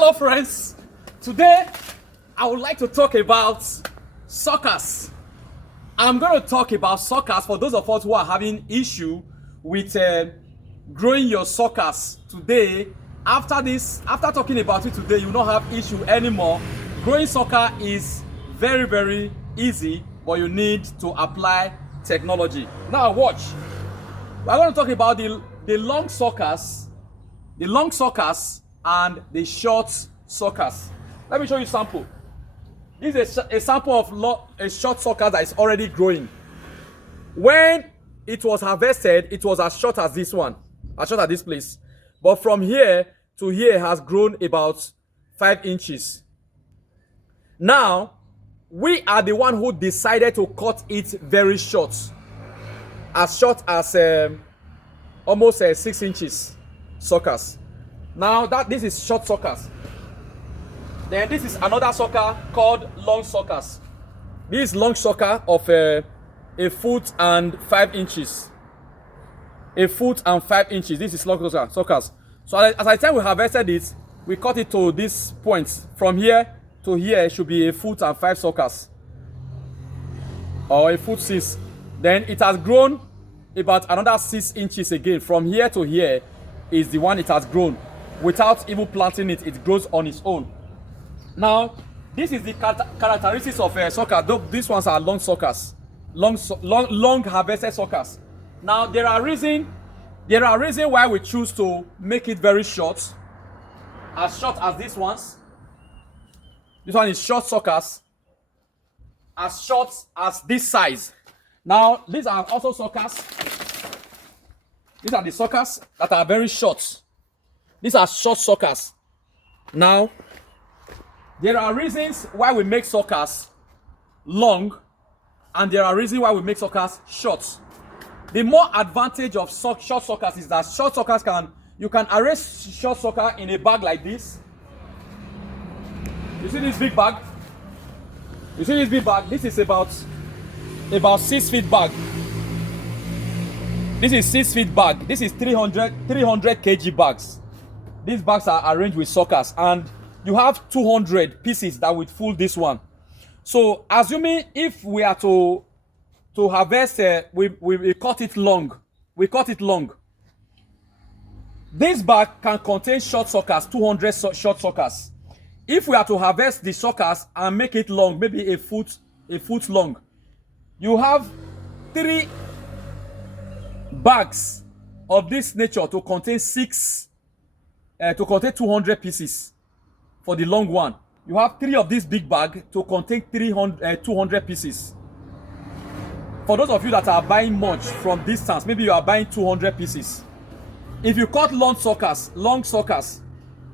Hello friends, today I would like to talk about suckers. I'm going to talk about suckers for those of us who are having issue with growing your suckers. Today, after talking about it today, you will not have issue anymore. Growing sucker is very easy, but you need to apply technology. Now watch, we're going to talk about the long suckers, and the short suckers. Let me show you a sample. This is a sample of a short sucker that is already growing. When it was harvested, it was as short as this one, as short as this place. But from here to here has grown about 5 inches. Now, we are the one who decided to cut it very short as almost 6 inches suckers. Now this is short suckers. Then this is another sucker called long suckers. This is long sucker of a foot and 5 inches. A foot and 5 inches. This is long suckers. So as I said, we harvested it, we cut it to this point. From here to here should be a foot and 5 suckers, or a foot 6. Then it has grown about another 6 inches again. From here to here is the one it has grown. Without even planting it, it grows on its own. Now, this is the characteristics of a sucker. These ones are long suckers, long harvested suckers. Now, there are reasons why we choose to make it very short as these ones. This one is short suckers, as short as this size. Now, these are also suckers. These are the suckers that are very short. These are short suckers. Now, there are reasons why we make suckers long, and there are reasons why we make suckers short. The more advantage of short suckers is that short suckers you can arrange short sucker in a bag like this. You see this big bag? You see this big bag? This is about 6 feet bag. This is 6 feet bag. This is 300 kg bags. These bags are arranged with suckers, and you have 200 pieces that would fill this one. So assuming if we are to harvest, we cut it long. We cut it long. This bag can contain short suckers, 200 short suckers. If we are to harvest the suckers and make it long, maybe a foot long, you have 3 bags of this nature to contain 200 pieces. For the long one, you have 3 of this big bag to contain 200 pieces. For those of you that are buying much from distance, maybe you are buying 200 pieces. If you cut long suckers,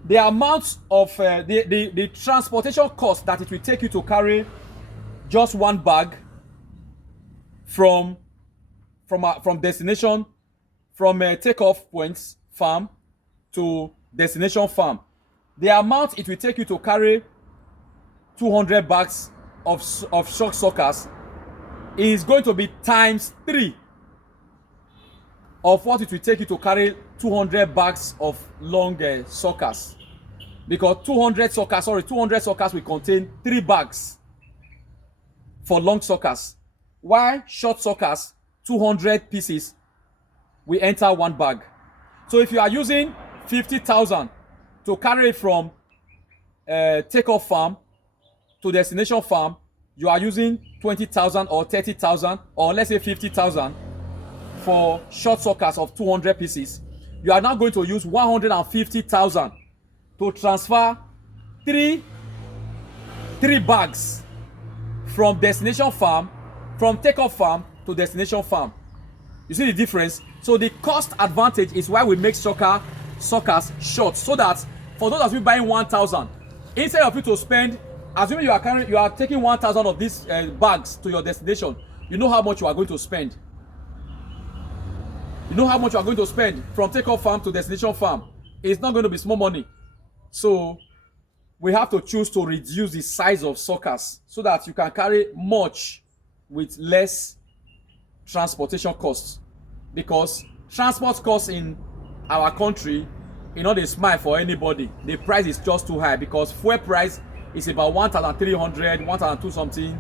the amount of the transportation cost that it will take you to carry just one bag from destination, from takeoff points farm to destination farm, the amount it will take you to carry 200 bags of short suckers is going to be times 3 of what it will take you to carry 200 bags of long suckers. Because 200 suckers will contain 3 bags for long suckers. While short suckers, 200 pieces will enter one bag. So if you are using 50,000 to carry it from takeoff farm to destination farm, you are using 20,000 or 30,000, or let's say 50,000 for short suckers of 200 pieces. You are now going to use 150,000 to transfer 3 bags from destination farm, from takeoff farm to destination farm. You see the difference? So the cost advantage is why we make suckers short, so that for those of you buying 1,000, instead of you to spend, assuming you are taking 1,000 of these bags to your destination, you know how much you are going to spend. You know how much you are going to spend from takeoff farm to destination farm. It's not going to be small money. So we have to choose to reduce the size of suckers so that you can carry much with less transportation costs, because transport costs in our country you know, they smile for anybody. The price is just too high because fuel price is about 1,300, 1,200 something,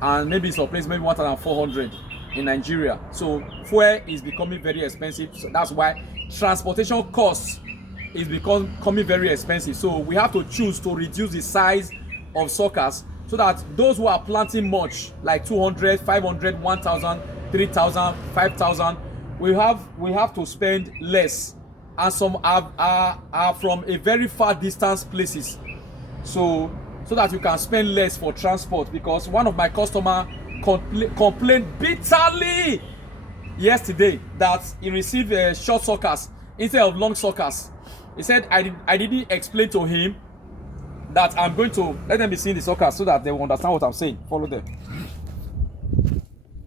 and maybe some place maybe 1,400 in Nigeria. So fuel is becoming very expensive. So that's why transportation costs is becoming very expensive. So we have to choose to reduce the size of suckers so that those who are planting much, like 200, 500, 1,000, 3,000, 5,000, we have to spend less. And some are from a very far distance places, so that you can spend less for transport. Because one of my customer complained bitterly yesterday that he received short suckers instead of long suckers. He said I didn't explain to him that I'm going to let them be seeing the suckers so that they will understand what I'm saying. Follow them.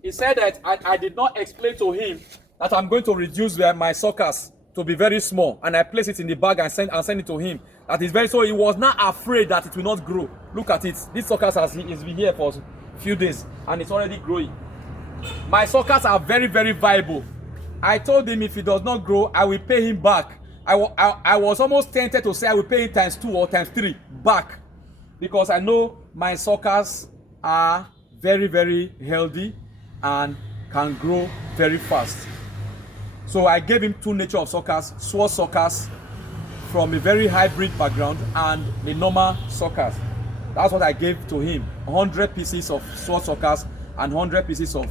He said that I did not explain to him that I'm going to reduce my suckers to be very small, and I place it in the bag and send it to him. That is very, so he was not afraid that it will not grow. Look at it. This suckers has been here for a few days and it's already growing. My suckers are very, very viable. I told him if he does not grow, I will pay him back. I was almost tempted to say I will pay him times 2 or times 3 back, because I know my suckers are very, very healthy and can grow very fast. So I gave him 2 nature of suckers, sword suckers from a very hybrid background and the normal suckers. That's what I gave to him. 100 pieces of sword suckers and 100 pieces of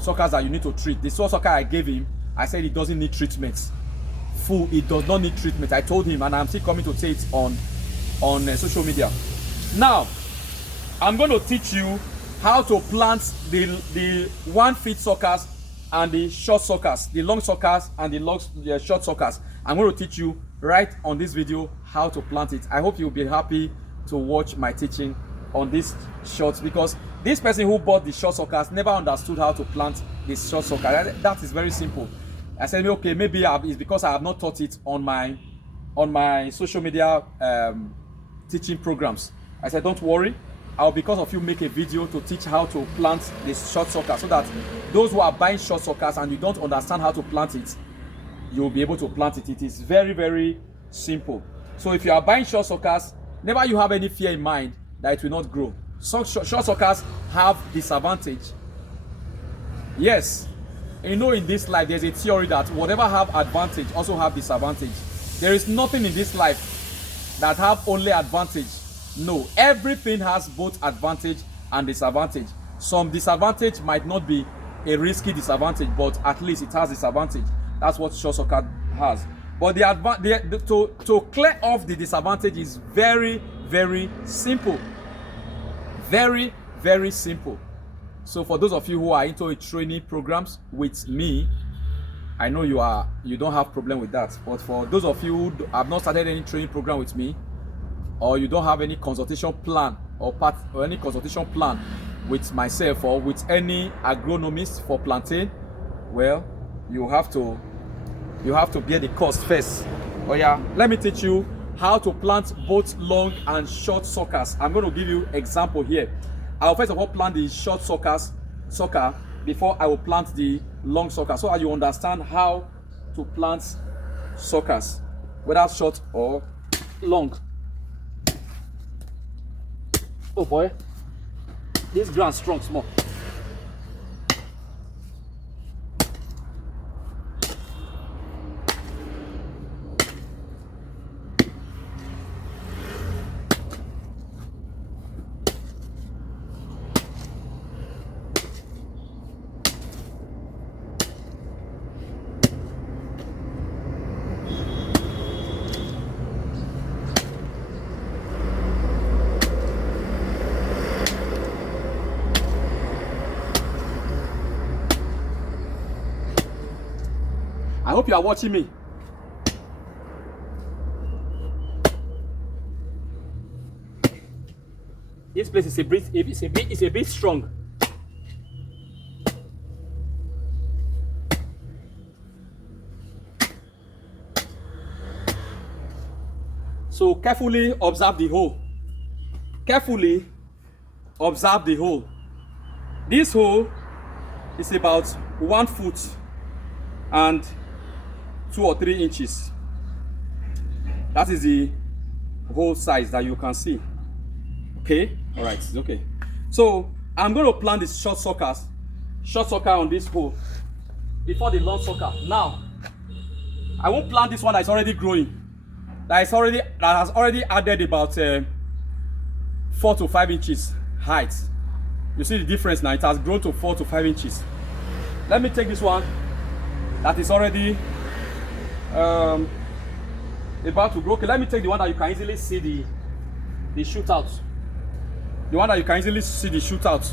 suckers that you need to treat. The sword sucker I gave him, I said it doesn't need treatment. It does not need treatment. I told him, and I'm still coming to say it on social media. Now, I'm going to teach you how to plant the 1 feet suckers and the short suckers, the long suckers and the short suckers. I'm going to teach you right on this video how to plant it. I hope you'll be happy to watch my teaching on this short, because this person who bought the short suckers never understood how to plant this short sucker. That is very simple. I said, okay, maybe it's because I have not taught it on my social media teaching programs. I said, don't worry, I'll, because of you, make a video to teach how to plant this short sucker, so that those who are buying short suckers and you don't understand how to plant it, you'll be able to plant it. It is very, very simple. So if you are buying short suckers, never you have any fear in mind that it will not grow. Short suckers have disadvantage. Yes, you know, in this life there's a theory that whatever have advantage also have disadvantage. There is nothing in this life that have only advantage. No, everything has both advantage and disadvantage. Some disadvantage might not be a risky disadvantage, but at least it has disadvantage. That's what short sucker has. But to clear off the disadvantage is very, very simple. Very, very simple. So for those of you who are into training programs with me, I know you don't have problem with that. But for those of you who have not started any training program with me, or you don't have any consultation plan or any consultation plan with myself or with any agronomist for plantain, well, you have to bear the cost first. Oh yeah, let me teach you how to plant both long and short suckers. I'm going to give you example here. I'll first of all plant the short sucker before I will plant the long sucker, so that you understand how to plant suckers, whether short or long. Oh boy, this ground strong small. I hope you are watching me. This place is a bit strong. So carefully observe the hole. Carefully observe the hole. This hole is about 1 foot and 2 or 3 inches. That is the hole size that you can see. Okay, all right, it's okay. So I'm going to plant the short suckers on this hole before the long sucker. Now I won't plant this one that is already growing, that has already added about 4 to 5 inches height. You see the difference now, it has grown to 4 to 5 inches. Let me take this one that is already about to grow. Okay, let me take the one that you can easily see the shootout. The one that you can easily see the shootout.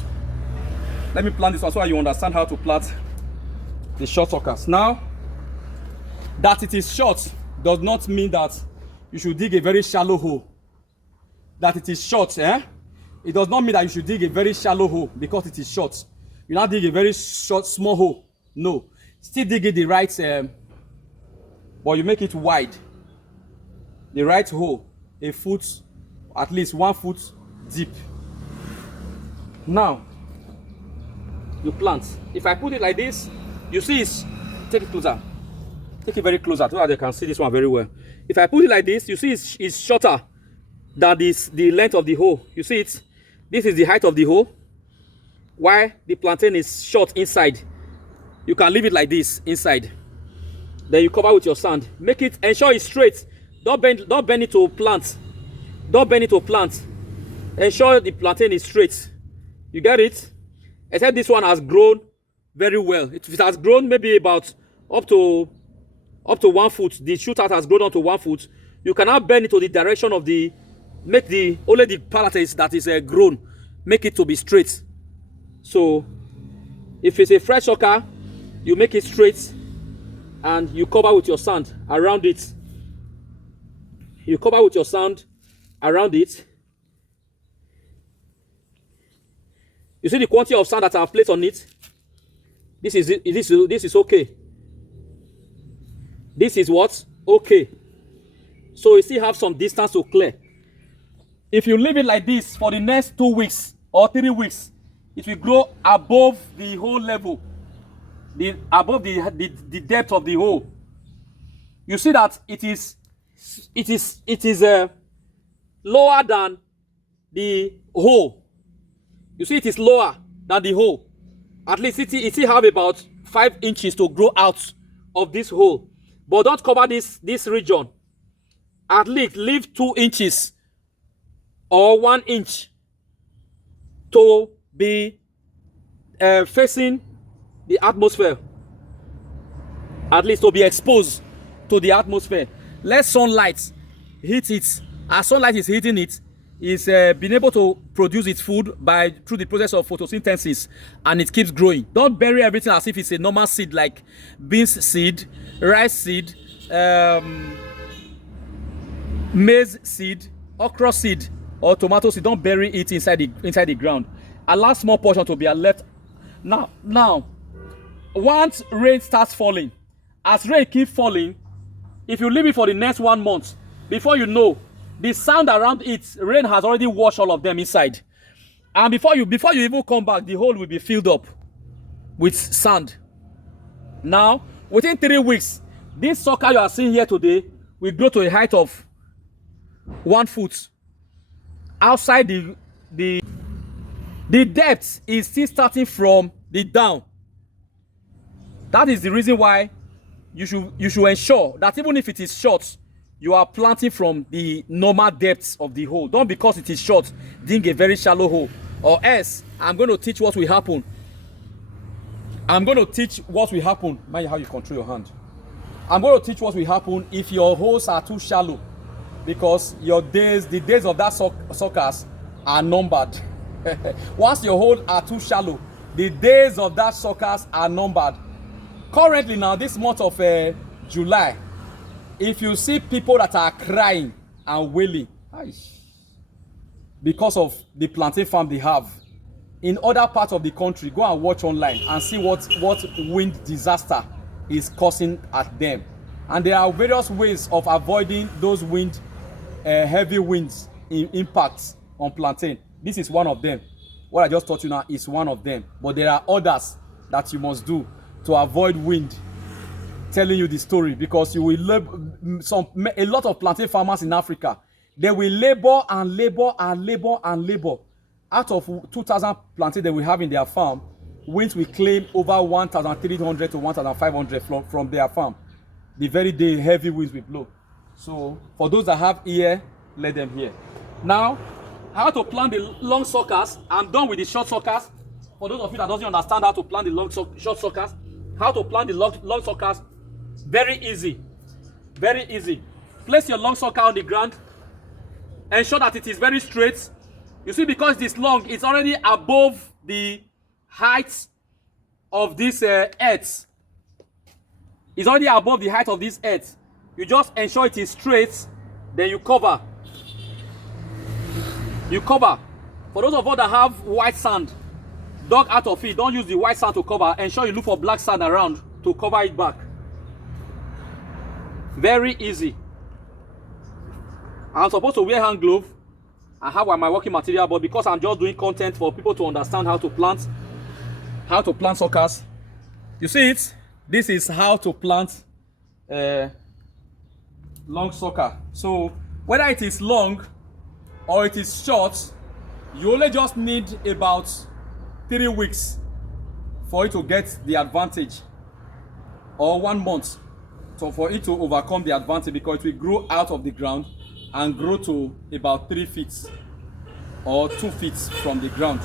Let me plant this one so that you understand how to plant the short suckers. Now, that it is short does not mean that you should dig a very shallow hole. That it is short, it does not mean that you should dig a very shallow hole because it is short. You now dig a very short, small hole. No, still dig it the right, but you make it wide. The right hole, a foot, at least 1 foot deep. Now, you plant. If I put it like this, you see it's, take it closer. Take it very closer so that they can see this one very well. If I put it like this, you see it's shorter than the length of the hole. You see it? This is the height of the hole. While the plantain is short inside, you can leave it like this inside. Then you cover with your sand. Make it, ensure it's straight. Don't bend it to plant. Don't bend it to plant. Ensure the plantain is straight. You get it? Except this one has grown very well. If it has grown maybe about up to 1 foot, the shootout has grown up to 1 foot. You cannot bend it to the direction of the, only the part that is grown, make it to be straight. So if it's a fresh sucker, you make it straight and you cover with your sand around it. You cover with your sand around it. You see the quantity of sand that I have placed on it. This is okay. This is what? Okay. So you still have some distance to clear. If you leave it like this for the next 2 weeks or 3 weeks, it will grow above the hole level, above the depth of the hole. You see that it is lower than the hole. You see it is lower than the hole. At least it still have about 5 inches to grow out of this hole. But don't cover this region. At least leave 2 inches or 1 inch to be facing the atmosphere. At least to be exposed to the atmosphere. Let sunlight hit it. As sunlight is hitting it, is being able to produce its food through the process of photosynthesis, and it keeps growing. Don't bury everything as if it's a normal seed like beans seed, rice seed, maize seed, okra seed, or tomato seed. Don't bury it inside the ground. Allow small portion to be left. Now, once rain starts falling, as rain keeps falling, if you leave it for the next 1 month, before you know, the sand around it, rain has already washed all of them inside. And before you even come back, the hole will be filled up with sand. Now, within 3 weeks, this sucker you are seeing here today will grow to a height of 1 foot. Outside the depth is still starting from the down. That is the reason why you should ensure that even if it is short, you are planting from the normal depths of the hole. Don't, because it is short, dig a very shallow hole. Or else, I'm going to teach what will happen. I'm going to teach what will happen. Mind how you control your hand. I'm going to teach what will happen if your holes are too shallow. Because the days of that suckers are numbered. Once your holes are too shallow, the days of that suckers are numbered. Currently now, this month of July, if you see people that are crying and wailing because of the plantain farm they have in other parts of the country, go and watch online and see what wind disaster is causing at them. And there are various ways of avoiding those heavy winds impacts on plantain. This is one of them. What I just taught you now is one of them. But there are others that you must do to avoid wind telling you the story, because you will a lot of plantain farmers in Africa, they will labor and labor and labor and labor. Out of 2,000 plantain that we have in their farm, winds will claim over 1,300 to 1,500 from their farm. The very day heavy winds will blow. So for those that have ear, let them hear. Now, how to plant the long suckers. I'm done with the short suckers. For those of you that doesn't understand how to plant the short suckers, how to plant the long suckers, very easy. Very easy. Place your long sucker on the ground. Ensure that it is very straight. You see, because this long, it's already above the height of this earth. It's already above the height of this earth. You just ensure it is straight, then you cover. You cover. For those of us that have white sand dug out of it, don't use the white sand to cover. Ensure you look for black sand around to cover it back. Very easy. I'm supposed to wear hand glove. I have my working material, but because I'm just doing content for people to understand how to plant suckers. You see it? This is how to plant long sucker. So whether it is long or it is short, you only just need about 3 weeks for it to get the advantage, or 1 month for it to overcome the advantage, because it will grow out of the ground and grow to about 3 feet or 2 feet from the ground.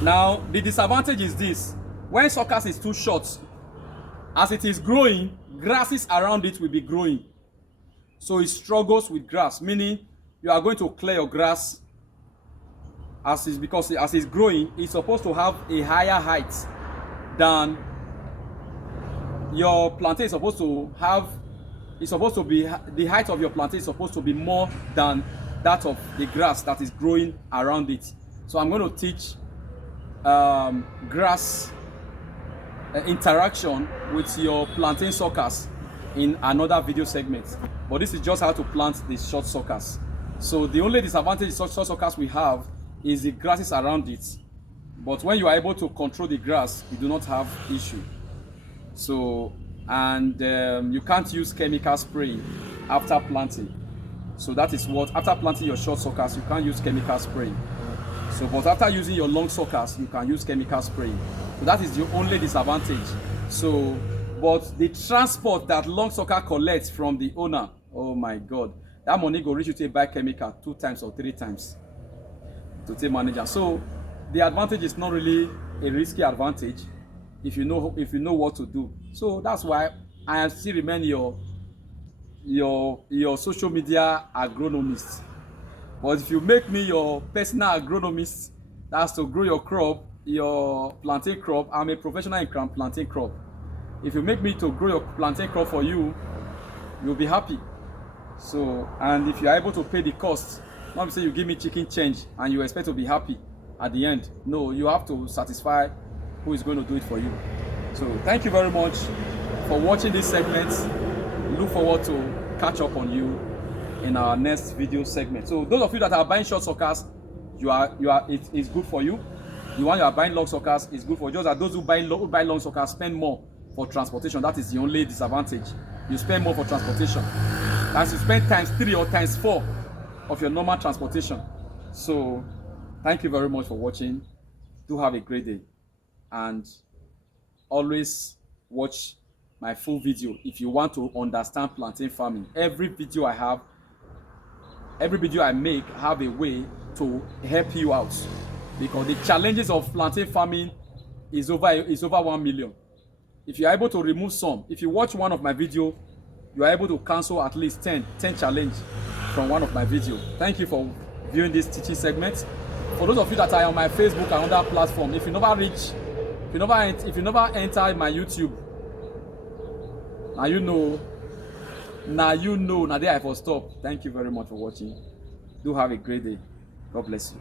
Now the disadvantage is this: when suckers is too short, as it is growing, grasses around it will be growing, so it struggles with grass, meaning you are going to clear your grass as it's growing. It's supposed to have a higher height than your plantain is supposed to have. It's supposed to be, the height of your plantain is supposed to be more than that of the grass that is growing around it. So I'm going to teach grass interaction with your plantain suckers in another video segment, but this is just how to plant the short suckers. So the only disadvantage short suckers we have is the grasses around it, but when you are able to control the grass, you do not have issue. So, and you can't use chemical spraying after planting. So that is what, after planting your short suckers, you can't use chemical spraying. So, but after using your long suckers, you can use chemical spraying. So that is the only disadvantage. So, but the transport that long sucker collects from the owner, oh my God, that money go reach you to buy chemical 2 times or 3 times to take manager. So the advantage is not really a risky advantage if you know what to do. So that's why I still remain your social media agronomist. But if you make me your personal agronomist, that's to grow your crop, your plantain crop. I'm a professional in plantain crop. If you make me to grow your plantain crop for you, you'll be happy. So, and if you are able to pay the cost, not say you give me chicken change and you expect to be happy at the end. No, you have to satisfy who is going to do it for you. So thank you very much for watching this segment. Look forward to catch up on you in our next video segment. So those of you that are buying short suckers, it's good for you. The one you are buying long suckers is good for you. Just that those who buy long suckers spend more for transportation. That is the only disadvantage. You spend more for transportation. As you spend times 3 or times 4 of your normal transportation. So thank you very much for watching. Do have a great day, and always watch my full video if you want to understand plantain farming. Every video I make have a way to help you out, because the challenges of plantain farming is over 1 million. If you are able to remove some, if you watch one of my video, you are able to cancel at least 10 challenge from one of my video. Thank you for viewing this teaching segment. For those of you that are on my Facebook and other platform, if you never enter my YouTube, now there I will stop. Thank you very much for watching. Do have a great day. God bless you.